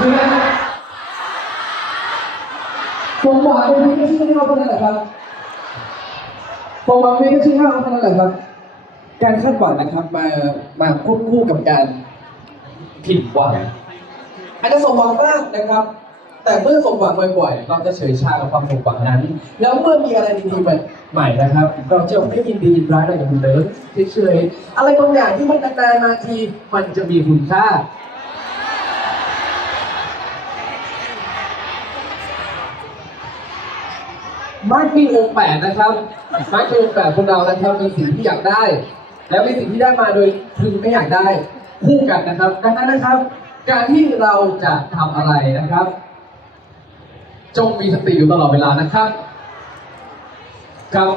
คืออะไรนะสมหวังเป็นพิกชื่อให้เขาเท่านั้นแหละครับสมหวังเป็นแค่ชื่อให้เขาเท่านั้นแหละครับ การคาดหวังนะครับ มามาควบคู่กับการผิดหวังอาจจะสมหวังบ้างนะครับ แต่เมื่อสมหวังบ่อยๆเราจะเฉยชากับความสมหวังนั้น แล้วเมื่อมีอะไรดีๆใหม่นะครับ เราจะไม่ยินดียินร้ายอะไรกับมันเลยเฉยๆอะไรบางอย่างที่มันนานๆมาทีมันจะมีคุณค่า มักมีองค์แปดนะครับมักมีองค์แปดคนเรานะครับมีสิ่งที่อยากได้ แล้วมีสิ่งที่ได้มาโดยพึงไม่อยากได้คู่กันนะครับ ดังนั้นนะครับ การที่เราจะทำอะไรนะครับ จงมีสติอยู่ตลอดเวลานะครับครับ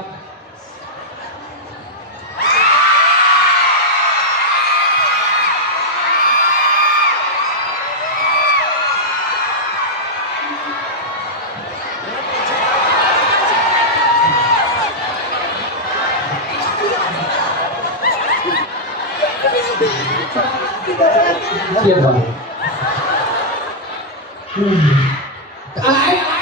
เครียดว่ะอืมอะไรอะไร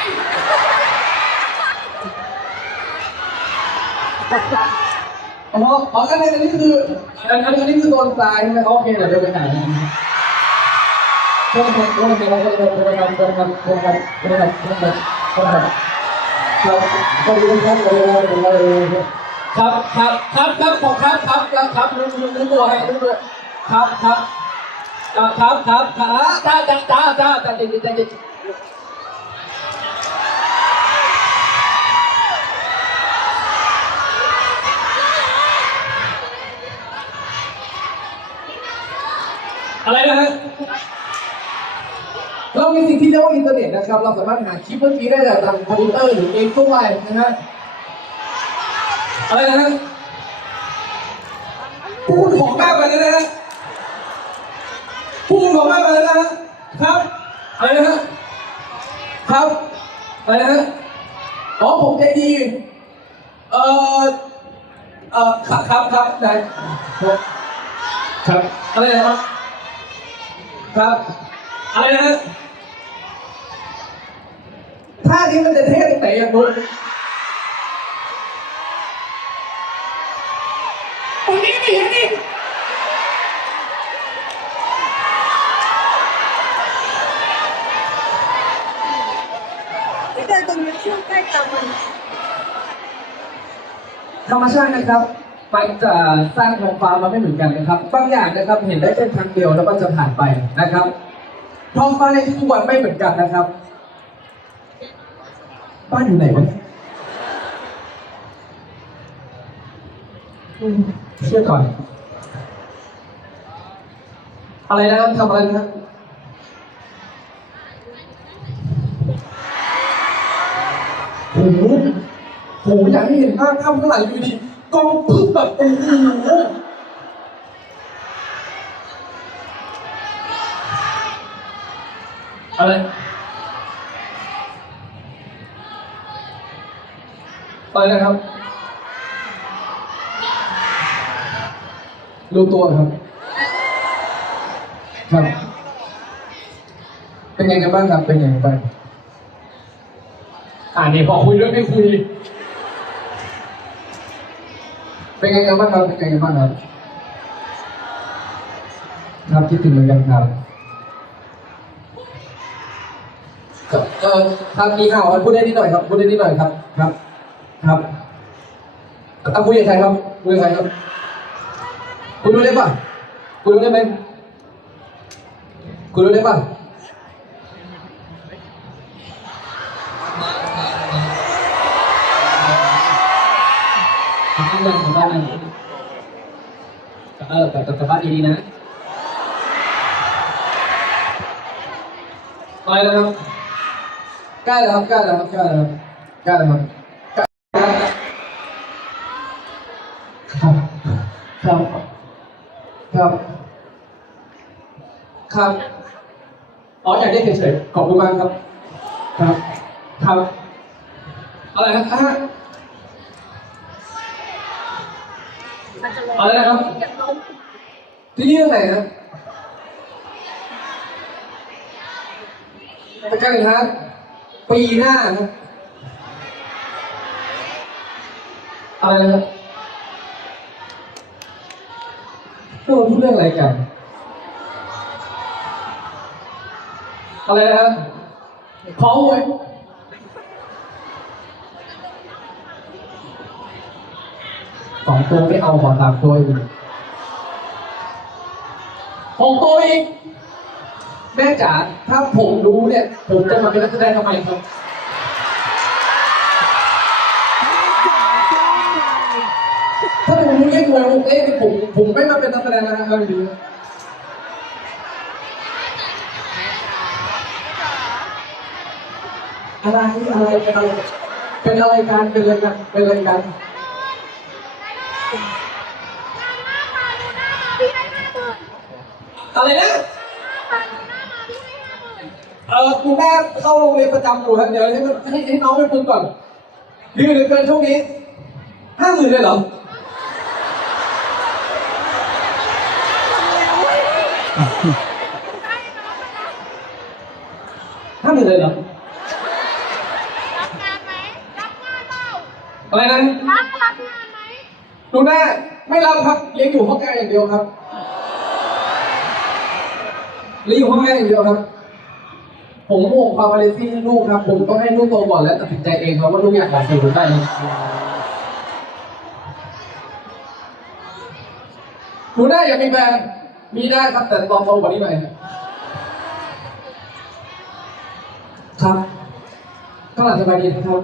อ๋ออ๋ออันนี้อันนี้คืออันอันนี้อันนี้คือโดนตายใช่ไหมโอเคเดี๋ยวเดี๋ยวไปหาโทษครับโทษครับโทษครับโทษครับโทษครับโทษครับโทษครับโทษครับโทษครับครับขอบคุณครับขอบคุณครับขอบคุณครับครับครับครับผมครับครับครับครับลืมลืมลืมตัวให้ลืมตัวค ครับครับอ่าครับครับครับจ้าจ้าจ้าจ้าจ้าจริงจริงจริงอะไรนะฮะเรามีสิ่งที่เรียกว่าอินเทอร์เน็ตนะครับ เราสามารถหาคลิปเมื่อกี้ได้จากทางคอมพิวเตอร์หรือเองทั่วไปนะฮะ อะไรนะฮะพูดของมากไปแล้วนะฮะ พูดบอกมากเลยนะฮะครับอะไรนะฮะครับอะไรนะฮะอ๋อผมใจดีเอ่อเอ่อครับครับครับได้ครับครับอะไรนะครับครับอะไรนะฮะท่านี้มันจะเท่ตรงไหนอย่างนู้นตรงนี้ไม่เห็นนี่ ไม่เดินตรงนี้ ช่วงใกล้ตามันธรรมชาตินะครับมันจะสร้างทองฟ้ามาไม่เหมือนกันนะครับ บางอย่างนะครับเห็นได้แค่ครั้งเดียวแล้วก็จะผ่านไปนะครับท้องฟ้าในทุกวันไม่เหมือนกันนะครับ บ้านอยู่ไหนวะเนี่ยอืมเชื่อก่อน อะไรนะครับทำอะไรนะครับโอ้โหโหอยากให้เห็นภาพภาพข้างหลังอยู่ดีกองพึบแบบโอ้โหอะไรอะไรนะครับ รู้ตัวครับ ครับ เป็นไงกันบ้างครับ เป็นไงกันบ้าง อ่านี่พอคุยเรื่องไม่คุย เป็นไงกันบ้างครับ เป็นไงกันบ้างครับครับคิดถึงเหมือนกันครับครับเออครับมีข่าวพูดได้นิดหน่อยครับ พูดได้นิดหน่อยครับ ครับ ครับเอาคุยกับใครครับคุยกับใครครับ คุณรู้ได้ป่ะ คุณรู้ได้ไหมคุณรู้ได้ป่ะ กลับบ้านเลยกลับบ้านเลยเออกลับกลับกลับบ้านดีๆนะอะไรนะครับใกล้แล้วครับใกล้แล้วครับใกล้แล้วครับใกล้แล้วครับใกล้แล้วครับครับครับครับอ๋ออยากได้เฉยๆขอบคุณมากครับ ครับ ครับ อะไรครับอะ มันจะลงอะไรนะครับที่นี่ตรงไหนครับไปกันเลยครับปีหน้าครับอะไรนะครับเราพูดเรื่องอะไรกัน อะไรนะครับขอหวย สองตัวไม่เอาขอสามตัวอีกหกตัวอีก แม่จ๋าถ้าผมรู้เนี่ย ผมจะมาเป็นนักแสดงทำไมครับถ้าผมรู้เลขหวยหกเลขนี่ผมผมไม่มาเป็นนักแสดงนะครับเอาดีอะไรอะไรเป็นอะไรเป็นอะไรกันเป็นอะไรกันเป็นอะไรกัน อะไรนะ เออกูแม่เข้าโรงเรียนประจำอยู่ครับเดี๋ยวให้ให้ให้น้องไปปรึกก่อนดีเหลือเกินช่วงนี้ห้าหมื่นเลยเหรอห้าหมื่นเลยเหรอรับงานไหมรับงานเปล่าอะไรนะรับรับงานไหมดูหน้าไม่รับครับเลี้ยงอยู่ห้องแอร์อย่างเดียวครับ เลี้ยงอยู่ห้องแอร์อย่างเดียวครับ ผมห่วงความวาเลนซี่ให้ลูกครับ ผมต้องให้ลูกโตก่อนแล้วตัดสินใจเองครับว่าลูกอยากหาสิ่งหรือไม่ดูได้อยากมีแฟนมีได้ครับแต่ตอนโตกว่านี้หน่อยครับก็หลังสบายดีนะครับ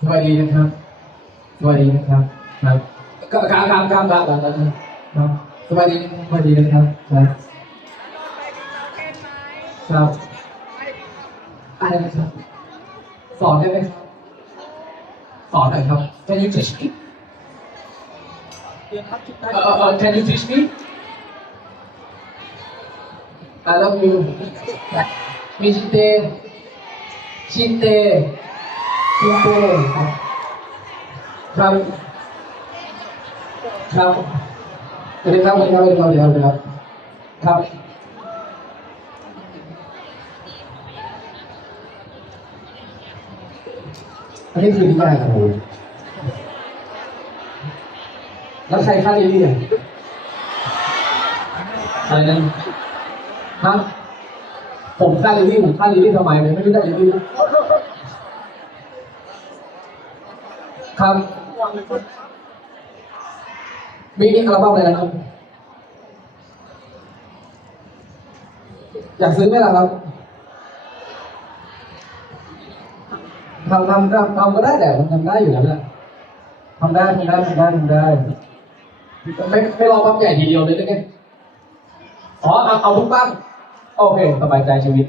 สบายดีนะครับสบายดีนะครับครับก็การการการการการครับสบายดีสบายดีนะครับครับ ครับอะไรนะครับสอนได้ไหมครับสอนหน่อยครับ Can you teach me เรียนครับชุดใต้เอ่อเอ่อ Can you teach me I love you มีชิเตชิเตชิเตครับครับครับสวัสดีครับสวัสดีครับสวัสดีครับสวัสดีครับครับ อันนี้คือนิยายของผมแล้วใครฆ่าลิลลี่อะอะไรนั้นฮะผมฆ่าลิลลี่ผมฆ่าลิลลี่ทำไมผมไม่รู้จักลิลลี่ครับมีอัลบั้มอะไรนะครับ อยากซื้อไหมล่ะครับ ทำทำทำทำก็ได้แต่มันทำได้อยู่แล้วแหละทำได้ทำได้ทำได้ทำได้ไม่ไม่รอปั๊มใหญ่ทีเดียวเลยได้ไงอ๋อเอาเอาทุกปั้มโอเคสบายใจชีวิต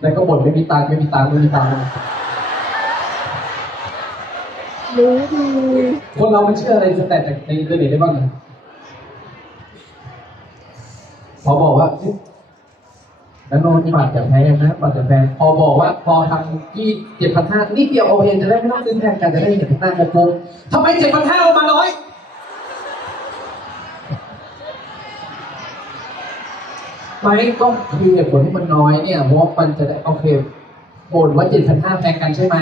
แล้วก็บ่นไม่มีตังค์ไม่มีตังค์ไม่มีตังค์รู้ดีคนเรามันเชื่ออะไรสแตทจากในอินเทอร์เน็ตได้บ้างนะพอบอกว่าเอ๊ะ แล้วโน้นบัตรจะแพงนะบัตรจะแพงพอบอกว่าพอทำที่เจ็ดพันห้านิดเดียวโอเคจะได้ไม่ต้องซื้อแพงกันจะได้เจ็ดพันห้าโกงทำไมเจ็ดพันห้าเรามาน้อยไม่ก็คือเหตุผลที่มันน้อยเนี่ยว่ามันจะได้โอเคบ่นว่าเจ็ดพันห้าแพงกันใช่ไหม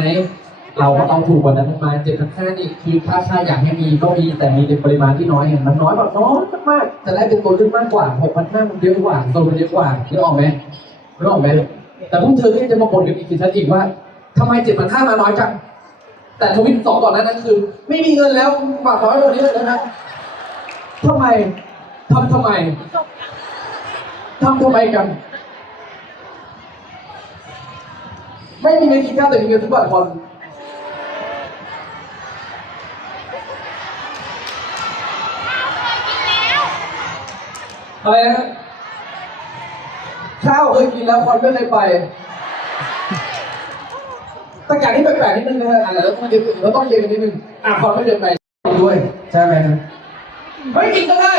เราก็ต้องถูกกว่านั้นมาเจ็ดพันห้านี่คือถ้าค่าอยากให้มีก็มีแต่มีในปริมาณที่น้อยอย่างมันน้อยแบบน้อยมากๆแต่ได้เป็นตัวเลือกมากกว่าหกพันห้ามันเยอะกว่าตัวมันเยอะกว่านึกออกไหมนึกออกไหมแต่พวกเธอที่จะมาบ่นกันอีกทีฉันอีกว่าทำไมเจ็ดพันห้ามาน้อยจังแต่ทวิตสองก่อนนั้นนั้นคือ ไม่มีเงินแล้วฝากน้อยกว่านี้เลยนะทำไมทำทำไมทำทำไมกัน ไม่มีเงินกินข้าวแต่มีเงินซื้อบัตรคอน อะไรนะข้าวเคยกินแล้วคอนไม่เคยไปแต่การที่แปลกๆนิดนึงนะฮะอะเราต้องเย็นเราต้องเย็นกันนิดนึงอะคอนไม่เดินไปด้วย ใช่ไหมครับไม่กินก็ได้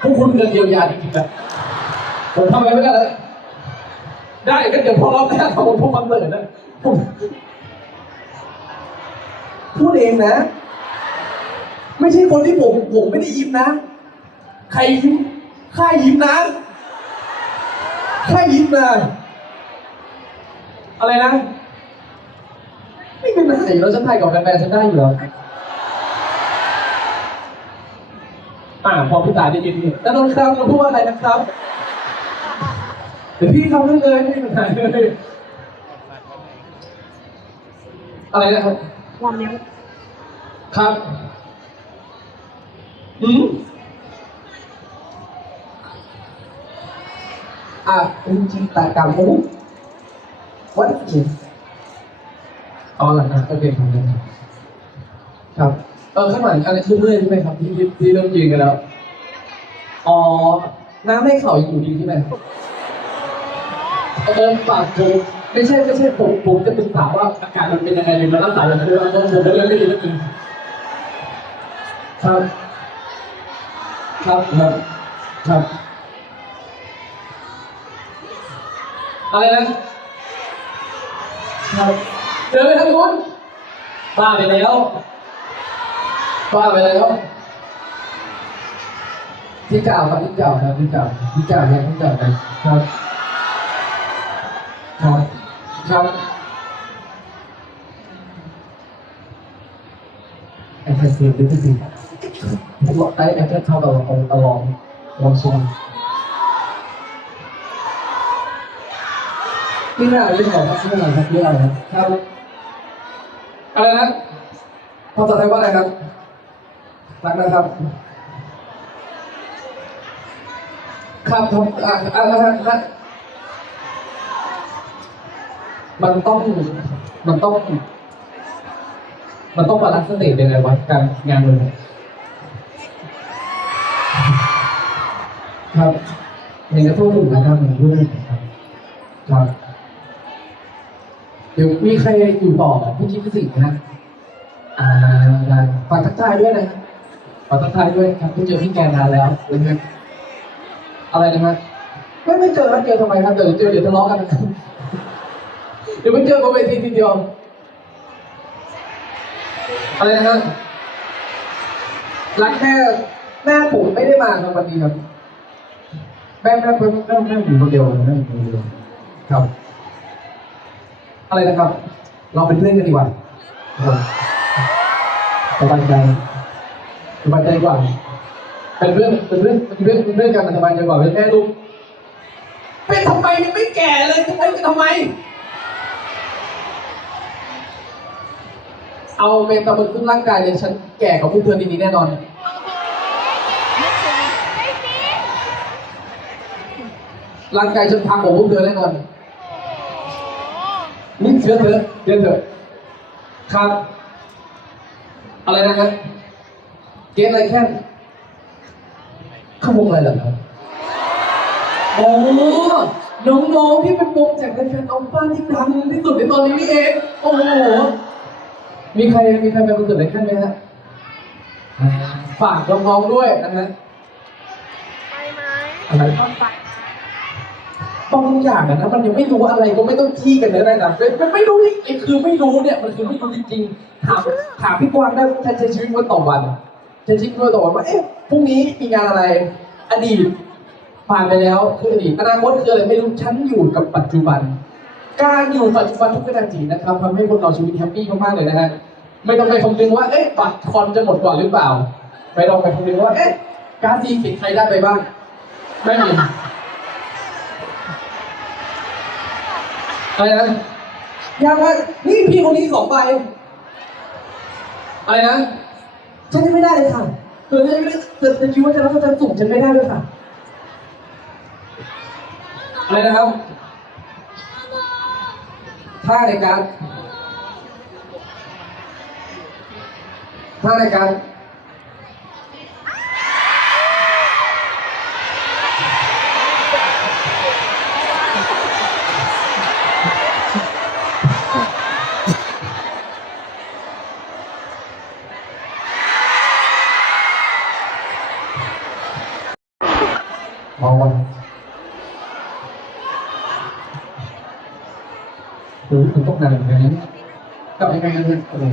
พวกคุณเงินเยียวยาจริงๆนะผมทำอะไรไม่ได้เลยได้ก็เดี๋ยวพอรอบหน้าทำผมพวกมันเปิดนะผมพูดเองนะ ไม่ใช่คนที่ผมผมไม่ได้ยิ้มนะ ใครยิ้มข้ายิ้มนะข้ายิ้มนะอะไรนะ ไม่เป็นไรเราจะถ่ายกับแฟนๆฉันได้อยู่แล้วอ่าพอพี่ตายได้ยินนี่แล้วนนท์ครับเราพูดว่าอะไรนะครับเดี๋ยวพี่ทำให้เลยไม่มีปัญหาเลยอะไรนะครับวอร์มนิ้วครับอืม อะ pencipta kamu what is อ๋อเหรอนะโอเคครับครับเออข้างหลังอันนี้คือเมื่อยใช่ไหมครับที่ที่ที่เริ่มยืนกันแล้วอ๋อน้ำในเข่ายังอยู่ดีใช่ไหมเออปากผมไม่ใช่ไม่ใช่ผมผมจะปรึกษาว่าอาการมันเป็นยังไงเลยมันรักษาอย่างไรบ้างผมเป็นเรื่องไม่ดีแล้วจริงครับ ครับครับครับ อะไรนะครับเจอไหมครับคุณบ้าไปแล้วบ้าไปแล้วที่เก่าครับที่เก่าครับที่เก่าที่เก่าครับที่เก่าครับครับครับครับไอ้แค่เสียงดิบดิไอ้ไอ้แค่เข้ากับลองลองลองชิม พี่หน้าเรื่องของครับพี่หน้าครับเรื่องอะไรครับครับ อะไรนะภาษาไทยว่าอะไรครับรักนะครับ ครับทำอ่าอะไรครับมันต้อง มันต้อง มันต้องบาลานซ์สเตจยังไงวะการงานเลยครับอย่างจะพูดถึงนะครับอย่างพูดถึงนครับครับ ดี๋ยวมีใครอยู่ต่อพี่คิดพี่สิงห์นะอ่าฝากทักทายด้วยนะฝากทักทายด้วยครับไม่เจอพี่แกนนานแล้วนะครับอะไรนะฮะไม่ไม่เจอครับเจอทำไมครับเดี๋ยวเจอเดี๋ยวทะเลาะกันนะครับเดี๋ยวไม่เจอบนเวทีทีเดียวอะไรนะฮะรักแม่แม่ผมไม่ได้มาในวันนี้ครับแม่แม่แม่แม่แม่อยู่คนเดียวแม่อยู่คนเดียวครับ อะไรนะครับ เราเป็นเพื่อนกันดีกว่าครับสบายใจสบายใจกว่า เป็นเพื่อนเป็นเพื่อนเป็นเพื่อนเป็นเพื่อนกันมันสบายใจกว่าเป็นแม่ลูกเป็นทำไมยังไม่แก่เลยเป็นทำไม เอาเมตาบอลิซึมร่างกายเลยฉันแก่กว่าพวกเธอดีนี้แน่นอนร่างกายฉันพังกว่าพวกเธอแน่นอน นี่เชื่อเถอะเชื่อเถอะครับ อะไรนะครับเกมอะไรแค่เข้าวงอะไรเหรอครับโอ้น้องๆที่เป็นวงจากรายการอัลฟาที่ดังที่สุดในตอนนี้นี่เองโอ้โหมีใครมีใครเป็นคนสุดในขั้นไหมฮะอ่าฝากน้องๆด้วยนะฮะไปไหมอะไร ต้องไป บางอย่างนะมันยังไม่รู้อะไรก็ไม่ต้องขี้กันเลยได้นะไม่ไม่ไม่รู้ไอ้คือไม่รู้เนี่ยมันคือไม่รู้จริงๆถามถามพี่กวางได้ว่าฉันใช้ชีวิตวันต่อวันใช้ชีวิตวันต่อวันว่าเอ๊ะพรุ่งนี้มีงานอะไร อดีตผ่านไปแล้วคืออดีตอนาคตคืออะไรไม่รู้ฉันอยู่กับปัจจุบัน การอยู่ปัจจุบันทุกวินาทีนะครับทำให้คนเราชีวิตแฮปปี้มากๆเลยนะฮะไม่ต้องไปคำนึงว่าเอ๊ะบัตรคอนจะหมดก่อนหรือเปล่าไม่ต้องไปคำนึงว่าเอ๊ะการดซีเขียนใครได้ไปบ้างไม่มี อะไรนะยังว่านี่พี่คนนี้สองใบอะไรนะฉันยังไม่ได้เลยค่ะเธอฉันยังไม่ได้เธอเธอคิดว่าจะรับประทานสุ่มฉันไม่ได้ด้วยค่ะอะไรนะครับท่าในการท่าในการ มองวันหรือถึงต้องนานเหมือนกันนะกลับยังไงกันเนี่ยอะไร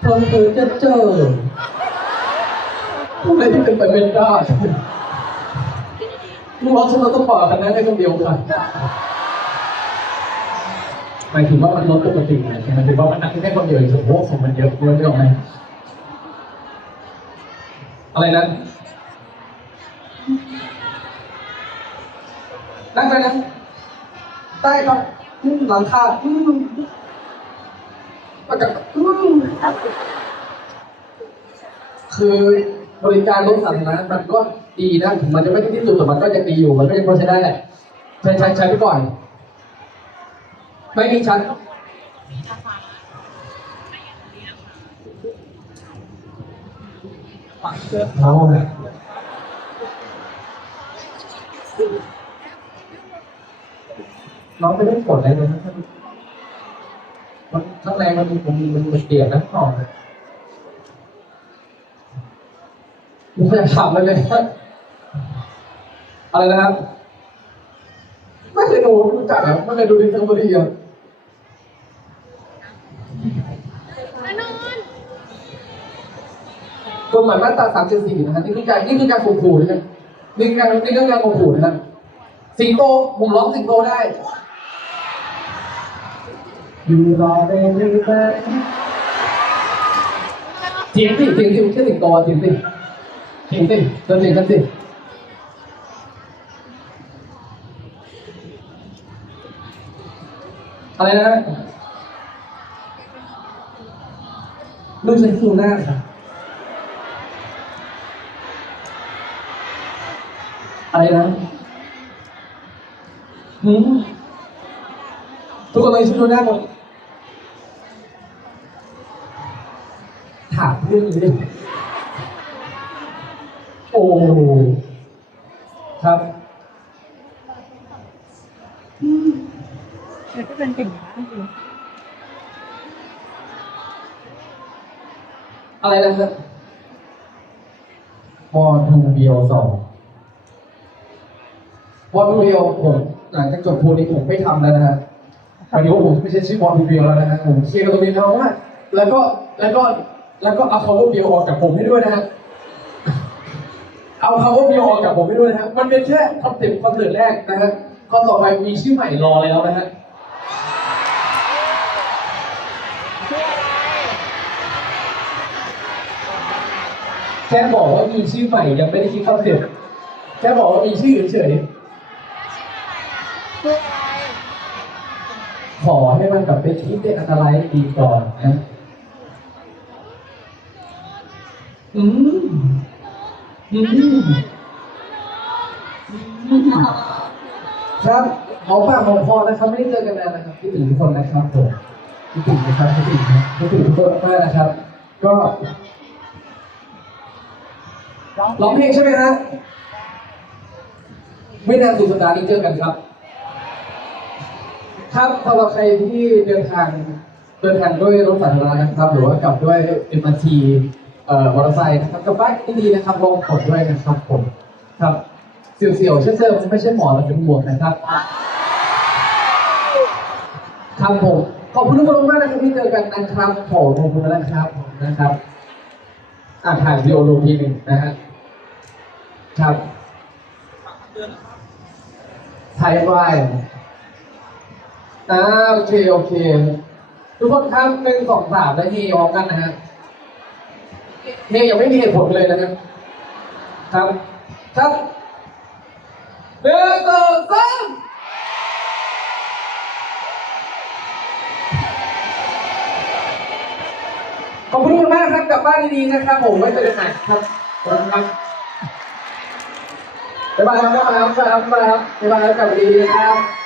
เพิ่มเพิ่มจะเจอพูดอะไรที่เป็นไปไม่ได้ลูกน้องฉันเราต้องบอกกันนะได้คนเดียวค่ะ หมายถึงว่ามันลดปกติไงหมายถึงว่ามันหนักแค่คนเดียวเองโอ้โหของมันเยอะเยอะไม่ออกไหมอะไรนะนั่งไปนะใต้ครับหลังคาอืมแล้วก็อืมคือบริการรถสาธารณะมันก็ดีนะถึงมันจะไม่ได้ที่สุดแต่มันก็ยังดีอยู่ มันก็ยังพอใช้ได้แหละใช้ใช้ใช้ไปก่อน ไม่มีชั้นโอ้ยน้องไม่ได้กดอะไรเลยนะมันข้างในมันมันมันมันเปียกนะอ๋อไม่อยากถามเลยเลยอะไรนะครับ ไม่เคยดูรู้จักอะไม่เคยดูดิสคัฟเวอรี่อะ อานนท์ กฎหมายมาตราสามเจ็ดสี่นะฮะนี่คือการนี่คือการข่มขู่นะฮะนี่คือการนี่คือการข่มขู่นะฮะสิงโตผมร้องสิงโตได้อยู่รอได้หรือไม่เถียงสิเถียงสิไม่ใช่สิงโตอะเถียงสิเถียงสิเดินเถียงกันสิอะไรนะลูกฉันคือหน้าค่ะอะไร นะหืมทุกคนเลยช่วยดูหน้าหมดถามเรื่องนี้โอ้ครับเดี๋ยวก็เป็นติ่งนะจริงอะไรนะครับวอทูเบียวสอง วอทูเบียวผมหลังจากจบพูนี้ผมไม่ทำแล้วนะฮะหมายถึงว่าผมไม่ใช่ชื่อวอทูเบียวแล้วนะฮะผมเคลียร์กับตัวเองแล้วว่าแล้วก็แล้วก็แล้วก็เอาคำว่าเบียวออกจากผมให้ด้วยนะฮะเอาคำว่าเบียวออกจากผมให้ด้วยนะฮะมันเป็นแค่คอนเซ็ปต์คอนเสิร์ตแรกนะฮะคอนต่อไปมีชื่อใหม่รอแล้วนะฮะแค่บอกว่ามีชื่อใหม่ยังไม่ได้คิดคอนเซ็ปต์แค่บอกว่ามีชื่อเฉย คืออะไร ๆ ขอให้มันกลับไปคิดในอันตรายดีก่อนนะอืมอืมครับหอมปากหอมคอนะครับ ไม่ได้เจอกันนานนะครับคิดถึงทุกคนนะครับผมคิดถึงนะครับคิดถึงนะคิดถึงทุกคนมากนะครับ ก็ร้องเพลงใช่ไหมฮะไม่นานสุดสัปดาห์นี้เจอกันครับ ครับสำหรับใครที่เดินทางเดินทางด้วยรถสาธารณะนะครับ หรือว่ากลับด้วย MRT เอ่อมอเตอร์ไซค์นะครับกลับบ้านที่ดีนะครับลองกดด้วยนะครับผมครับเสี่ยวๆเชื่อๆมันไม่ใช่หมอเราเป็นหมวกนะครับครับผมขอบคุณทุกคนมากนะครับที่เจอกันนะครับผมขอบคุณนะครับผมนะครับอ่านถ่ายวิดีโอลงทีหนึ่งนะฮะครับถ่ายไว้ อ่าโอเคโอเค ทุกคนครับหนึ่งสองสามแล้วเฮยอมกันนะฮะเฮยังไม่มีเหตุผลเลยนะครับ ครับครับหนึ่งสองสามขอบคุณทุกคนมากครับกลับบ้านดีๆนะครับผมไว้เจอกันใหม่ครับครับบ๊ายบายครับบ๊ายบายครับบ๊ายบายครับบ๊ายบายครับกลับดีๆนะครับ